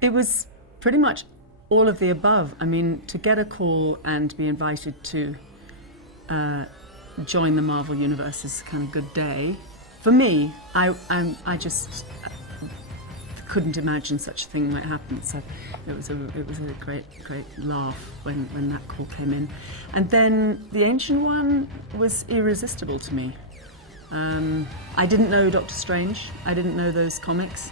It was pretty much all of the above. I mean, to get a call and be invited to join the Marvel Universe is a kind of good day. For me, I just couldn't imagine such a thing might happen. So it was a great laugh when that call came in. And then the Ancient One was irresistible to me. I didn't know Doctor Strange. I didn't know those comics.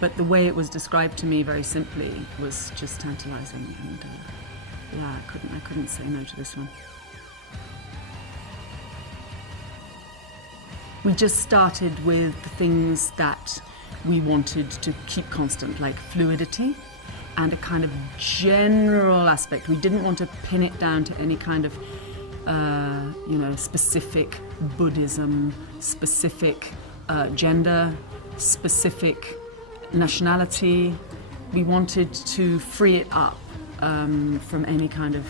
But the way it was described to me very simply was just tantalizing, and yeah, I couldn't say no to this one. We just started with the things that we wanted to keep constant, like fluidity and a kind of general aspect. We didn't want to pin it down to any kind of specific Buddhism, specific gender, specific nationality. We wanted to free it up from any kind of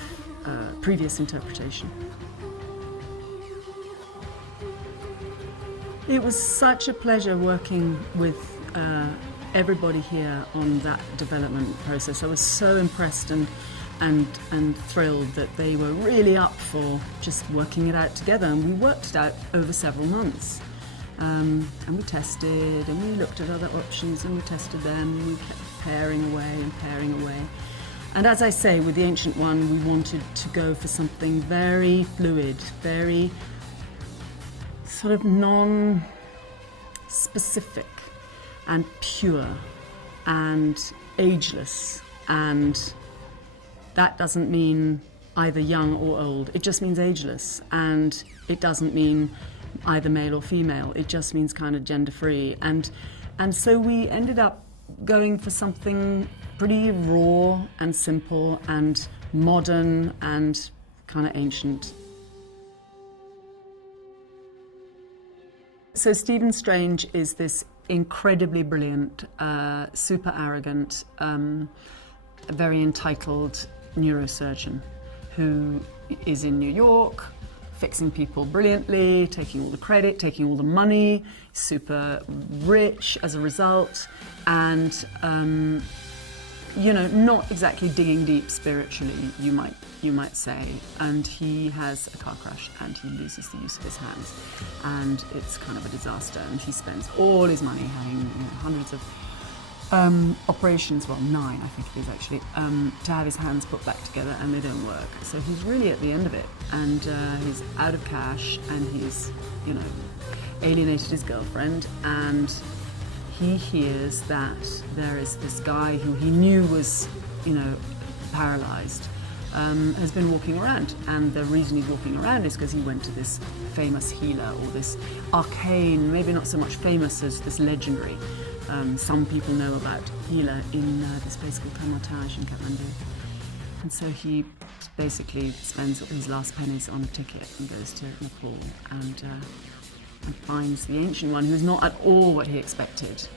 previous interpretation. It was such a pleasure working with everybody here on that development process. I was so impressed and thrilled that they were really up for just working it out together, and we worked it out over several months. And we tested, and we looked at other options, and we tested them, and we kept pairing away. And as I say, with the Ancient One, we wanted to go for something very fluid, very sort of non-specific and pure and ageless. And that doesn't mean either young or old. It just means ageless. And it doesn't mean either male or female. It just means kind of gender-free. And so we ended up going for something pretty raw and simple and modern and kind of ancient. So Stephen Strange is this incredibly brilliant, super arrogant, very entitled neurosurgeon who is in New York, fixing people brilliantly, taking all the credit, taking all the money, super rich as a result, and not exactly digging deep spiritually, you might say. And he has a car crash and he loses the use of his hands, and it's kind of a disaster. And he spends all his money having hundreds of operations, well 9 I think it is actually, to have his hands put back together, and they don't work. So he's really at the end of it, and he's out of cash, and he's alienated his girlfriend, and he hears that there is this guy who he knew was paralyzed, has been walking around, and the reason he's walking around is because he went to this famous healer, or this arcane, maybe not so much famous as this legendary. Some people know about healer in this place called Kamartaj in Kathmandu. And so he basically spends his last pennies on a ticket and goes to Nepal and finds the Ancient One, who's not at all what he expected.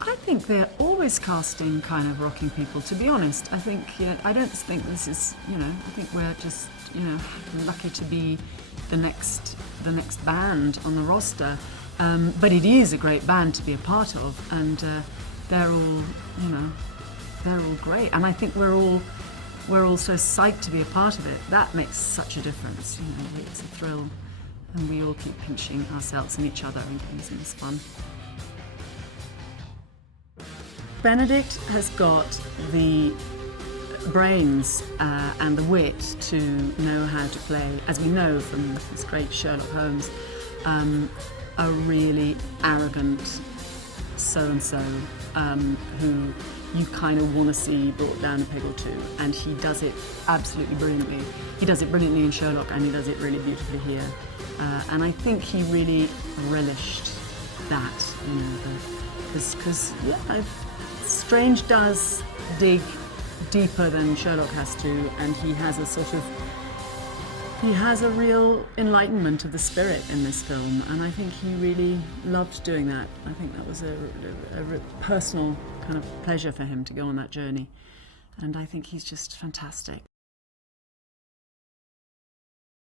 I think they're always casting kind of rocking people, to be honest. I think, I don't think this is, I think we're just, lucky to be the next band on the roster. But it is a great band to be a part of, and they're all great. And I think we're all so psyched to be a part of it. That makes such a difference. It's a thrill, and we all keep pinching ourselves and each other and things, and it's fun. Benedict has got the brains and the wit to know how to play, as we know from this great Sherlock Holmes, a really arrogant so-and-so who you kind of want to see brought down a peg or two, and he does it absolutely brilliantly. He does it brilliantly in Sherlock, and he does it really beautifully here. And I think he really relished that, because Strange does dig deeper than Sherlock has to, and he has a real enlightenment of the spirit in this film, and I think he really loved doing that. I think that was a personal kind of pleasure for him to go on that journey, and I think he's just fantastic.